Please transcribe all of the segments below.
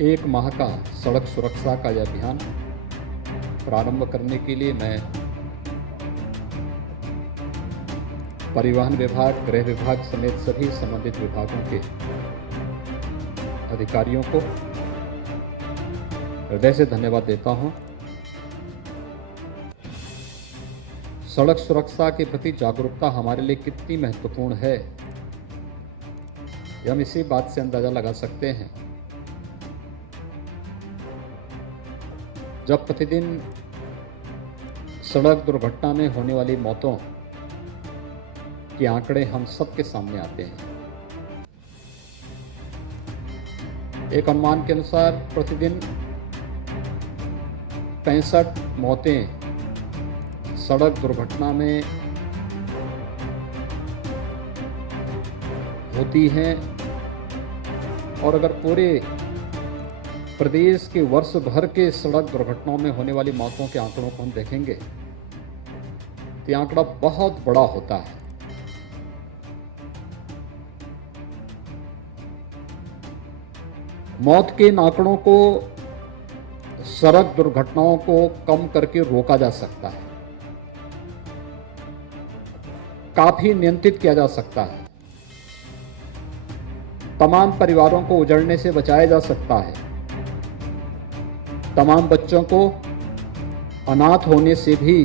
एक माह का सड़क सुरक्षा का यह अभियान प्रारंभ करने के लिए मैं परिवहन विभाग, गृह विभाग समेत सभी संबंधित विभागों के अधिकारियों को हृदय से धन्यवाद देता हूं। सड़क सुरक्षा के प्रति जागरूकता हमारे लिए कितनी महत्वपूर्ण है, यह हम इसी बात से अंदाजा लगा सकते हैं जब प्रतिदिन सड़क दुर्घटना में होने वाली मौतों के आंकड़े हम सबके सामने आते हैं। एक अनुमान के अनुसार प्रतिदिन 65 मौतें सड़क दुर्घटना में होती हैं और अगर पूरे प्रदेश के वर्ष भर के सड़क दुर्घटनाओं में होने वाली मौतों के आंकड़ों को हम देखेंगे तो यह आंकड़ा बहुत बड़ा होता है। मौत के इन आंकड़ों को सड़क दुर्घटनाओं को कम करके रोका जा सकता है, काफी नियंत्रित किया जा सकता है, तमाम परिवारों को उजड़ने से बचाया जा सकता है, तमाम बच्चों को अनाथ होने से भी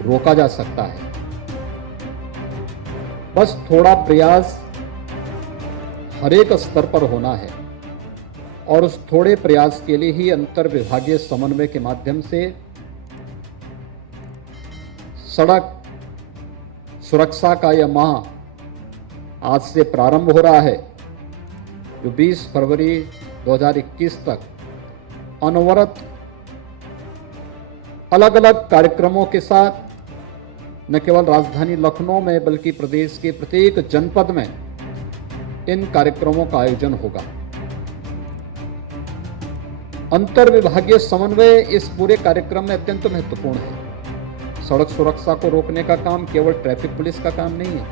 रोका जा सकता है। बस थोड़ा प्रयास हर एक स्तर पर होना है और उस थोड़े प्रयास के लिए ही अंतर विभागीय समन्वय के माध्यम से सड़क सुरक्षा का यह माह आज से प्रारंभ हो रहा है, जो 20 फरवरी 2021 तक अनवरत अलग अलग कार्यक्रमों के साथ न केवल राजधानी लखनऊ में बल्कि प्रदेश के प्रत्येक जनपद में इन कार्यक्रमों का आयोजन होगा। अंतर विभागीय समन्वय इस पूरे कार्यक्रम में अत्यंत महत्वपूर्ण है। सड़क सुरक्षा को रोकने का काम केवल ट्रैफिक पुलिस का काम नहीं है,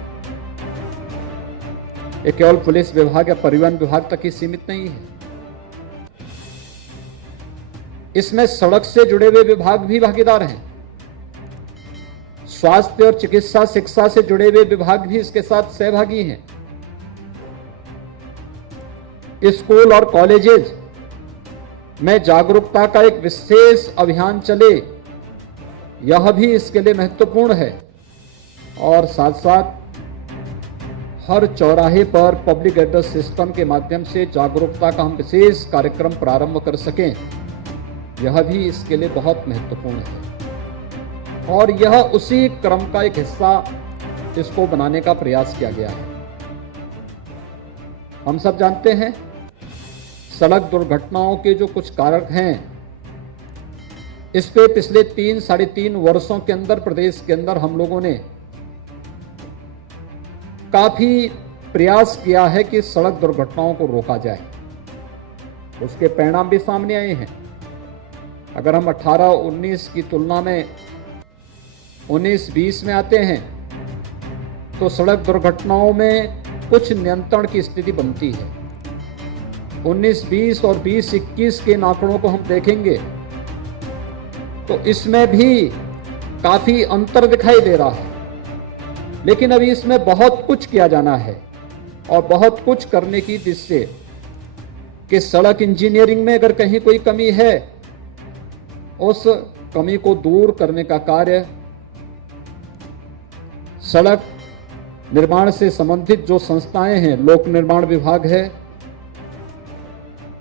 ये केवल पुलिस विभाग या परिवहन विभाग तक ही सीमित नहीं है। इसमें सड़क से जुड़े हुए विभाग भी भागीदार हैं, स्वास्थ्य और चिकित्सा शिक्षा से जुड़े हुए विभाग भी इसके साथ सहभागी हैं। स्कूल और कॉलेजेस में जागरूकता का एक विशेष अभियान चले, यह भी इसके लिए महत्वपूर्ण है। और साथ साथ हर चौराहे पर पब्लिक एड्रेस सिस्टम के माध्यम से जागरूकता का हम विशेष कार्यक्रम प्रारंभ कर सकें, यह भी इसके लिए बहुत महत्वपूर्ण है। और यह उसी क्रम का एक हिस्सा इसको बनाने का प्रयास किया गया है। हम सब जानते हैं सड़क दुर्घटनाओं के जो कुछ कारक हैं, इस पे पिछले 3-3.5 वर्षों के अंदर प्रदेश के अंदर हम लोगों ने काफी प्रयास किया है कि सड़क दुर्घटनाओं को रोका जाए। उसके परिणाम भी सामने आए हैं। अगर हम 18-19 की तुलना में 19-20 में आते हैं तो सड़क दुर्घटनाओं में कुछ नियंत्रण की स्थिति बनती है। 19-20 और 20-21 के आंकड़ों को हम देखेंगे तो इसमें भी काफी अंतर दिखाई दे रहा है, लेकिन अभी इसमें बहुत कुछ किया जाना है और बहुत कुछ करने की दिशा से कि सड़क इंजीनियरिंग में अगर कहीं कोई कमी है, उस कमी को दूर करने का कार्य सड़क निर्माण से संबंधित जो संस्थाएं हैं, लोक निर्माण विभाग है,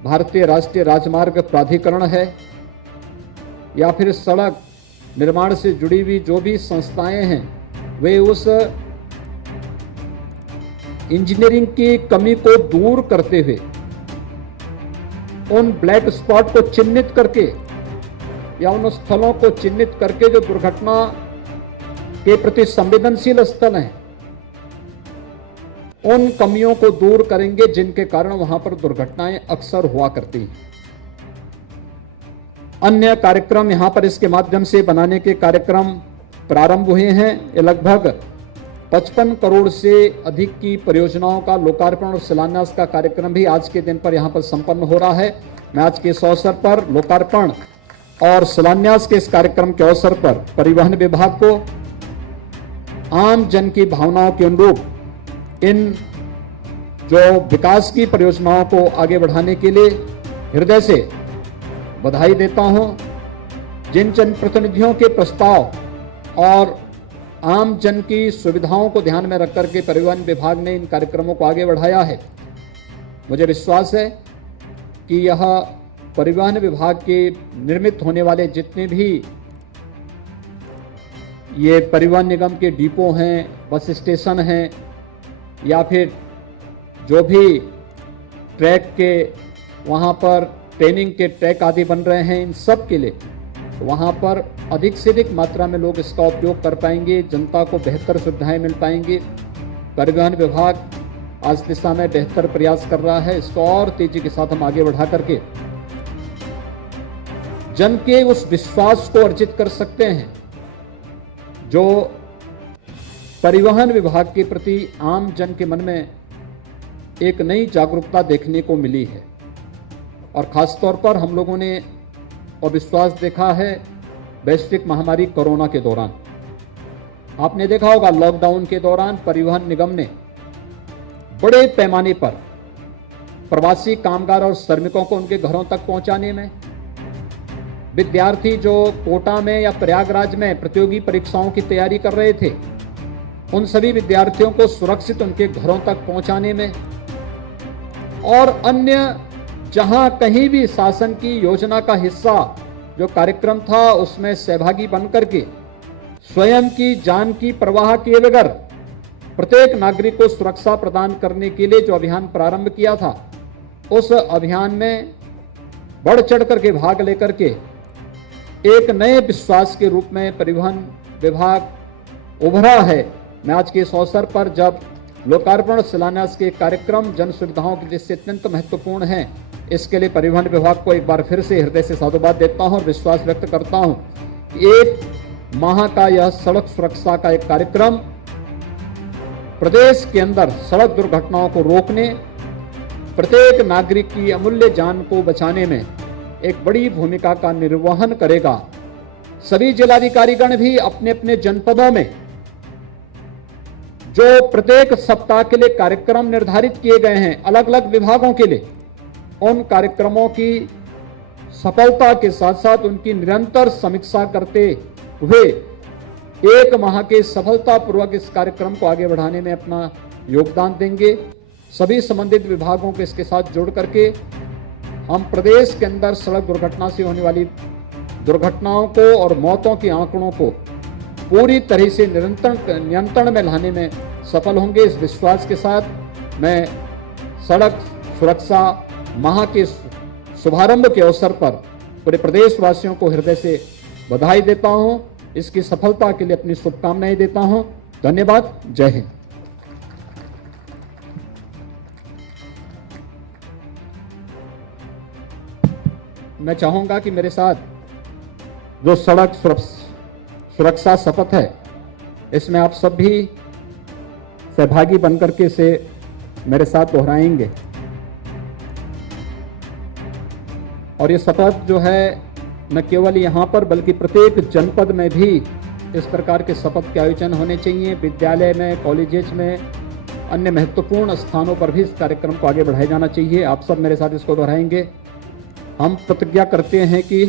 भारतीय राष्ट्रीय राजमार्ग प्राधिकरण है, या फिर सड़क निर्माण से जुड़ी हुई जो भी संस्थाएं हैं, वे उस इंजीनियरिंग की कमी को दूर करते हुए उन ब्लैक स्पॉट को चिन्हित करके या उन स्थलों को चिन्हित करके जो दुर्घटना के प्रति संवेदनशील स्थल हैं, उन कमियों को दूर करेंगे जिनके कारण वहां पर दुर्घटनाएं अक्सर हुआ करती हैं। अन्य कार्यक्रम यहां पर इसके माध्यम से बनाने के कार्यक्रम प्रारंभ हुए हैं। ये लगभग 55 करोड़ से अधिक की परियोजनाओं का लोकार्पण और शिलान्यास का कार्यक्रम भी आज के दिन पर यहां पर संपन्न हो रहा है। मैं आज के इस अवसर पर लोकार्पण और शिलान्यास के इस कार्यक्रम के अवसर पर परिवहन विभाग को आम जन की भावनाओं के अनुरूप इन जो विकास की परियोजनाओं को आगे बढ़ाने के लिए हृदय से बधाई देता हूं। जिन जनप्रतिनिधियों के प्रस्ताव और आम जन की सुविधाओं को ध्यान में रखकर के परिवहन विभाग ने इन कार्यक्रमों को आगे बढ़ाया है, मुझे विश्वास है कि यह परिवहन विभाग के निर्मित होने वाले जितने भी ये परिवहन निगम के डिपो हैं, बस स्टेशन हैं, या फिर जो भी ट्रैक के वहाँ पर ट्रेनिंग के ट्रैक आदि बन रहे हैं, इन सब के लिए वहाँ पर अधिक से अधिक मात्रा में लोग इसका उपयोग कर पाएंगे, जनता को बेहतर सुविधाएं मिल पाएंगी। परिवहन विभाग आज दिशा में बेहतर प्रयास कर रहा है, इसको और तेजी के साथ हम आगे बढ़ा करके जन के उस विश्वास को अर्जित कर सकते हैं जो परिवहन विभाग के प्रति आम जन के मन में एक नई जागरूकता देखने को मिली है। और खास तौर पर हम लोगों ने अविश्वास देखा है वैश्विक महामारी कोरोना के दौरान। आपने देखा होगा लॉकडाउन के दौरान परिवहन निगम ने बड़े पैमाने पर प्रवासी कामगार और श्रमिकों को उनके घरों तक पहुंचाने में, विद्यार्थी जो कोटा में या प्रयागराज में प्रतियोगी परीक्षाओं की तैयारी कर रहे थे, उन सभी विद्यार्थियों को सुरक्षित उनके घरों तक पहुंचाने में, और अन्य जहां कहीं भी शासन की योजना का हिस्सा जो कार्यक्रम था उसमें सहभागी बनकर के स्वयं की जान की परवाह किए बगैर प्रत्येक नागरिक को सुरक्षा प्रदान करने के लिए जो अभियान प्रारंभ किया था, उस अभियान में बढ़ चढ़ करके भाग लेकर के एक नए विश्वास के रूप में परिवहन विभाग उभरा है। मैं आज के इस अवसर पर जब लोकार्पण शिलान्यास के कार्यक्रम जन सुविधाओं के दृष्टि से अत्यंत महत्वपूर्ण हैं, इसके लिए परिवहन विभाग को एक बार फिर से हृदय से साधुवाद देता हूं और विश्वास व्यक्त करता हूं कि एक माह का यह सड़क सुरक्षा का एक कार्यक्रम प्रदेश के अंदर सड़क दुर्घटनाओं को रोकने, प्रत्येक नागरिक की अमूल्य जान को बचाने में एक बड़ी भूमिका का निर्वहन करेगा। सभी जिलाधिकारीगण भी अपने अपने जनपदों में जो प्रत्येक सप्ताह के लिए कार्यक्रम निर्धारित किए गए हैं अलग अलग विभागों के लिए, उन कार्यक्रमों की सफलता के साथ साथ उनकी निरंतर समीक्षा करते हुए एक माह के सफलतापूर्वक इस कार्यक्रम को आगे बढ़ाने में अपना योगदान देंगे। सभी संबंधित विभागों को इसके साथ जोड़ करके हम प्रदेश के अंदर सड़क दुर्घटना से होने वाली दुर्घटनाओं को और मौतों के आंकड़ों को पूरी तरह से नियंत्रण में लाने में सफल होंगे। इस विश्वास के साथ मैं सड़क सुरक्षा माह के शुभारंभ के अवसर पर पूरे प्रदेशवासियों को हृदय से बधाई देता हूं। इसकी सफलता के लिए अपनी शुभकामनाएं देता हूं। धन्यवाद। जय हिंद। मैं चाहूंगा कि मेरे साथ जो सड़क सुरक्षा शपथ है, इसमें आप सब भी सहभागी बनकर के इसे मेरे साथ दोहराएंगे। और ये शपथ जो है न केवल यहाँ पर बल्कि प्रत्येक जनपद में भी इस प्रकार के शपथ के आयोजन होने चाहिए। विद्यालय में, कॉलेजेस में, अन्य महत्वपूर्ण स्थानों पर भी इस कार्यक्रम को आगे बढ़ाया जाना चाहिए। आप सब मेरे साथ इसको दोहराएंगे। हम प्रतिज्ञा करते हैं कि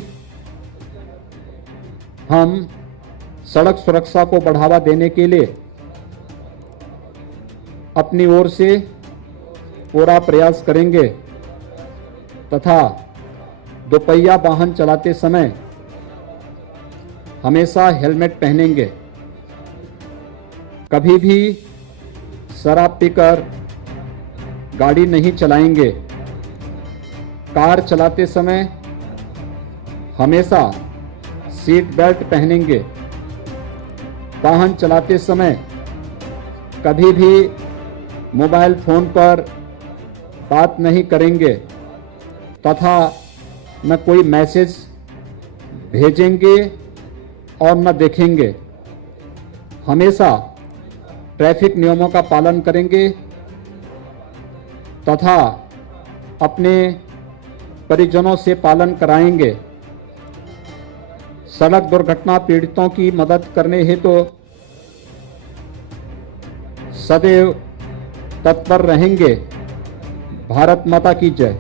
हम सड़क सुरक्षा को बढ़ावा देने के लिए अपनी ओर से पूरा प्रयास करेंगे तथा दोपहिया वाहन चलाते समय हमेशा हेलमेट पहनेंगे। कभी भी शराब पीकर गाड़ी नहीं चलाएंगे। कार चलाते समय हमेशा सीट बेल्ट पहनेंगे। वाहन चलाते समय कभी भी मोबाइल फोन पर बात नहीं करेंगे तथा न कोई मैसेज भेजेंगे और न देखेंगे। हमेशा ट्रैफिक नियमों का पालन करेंगे तथा अपने परिजनों से पालन कराएंगे। सड़क दुर्घटना पीड़ितों की मदद करने हेतु सदैव तत्पर रहेंगे। भारत माता की जय।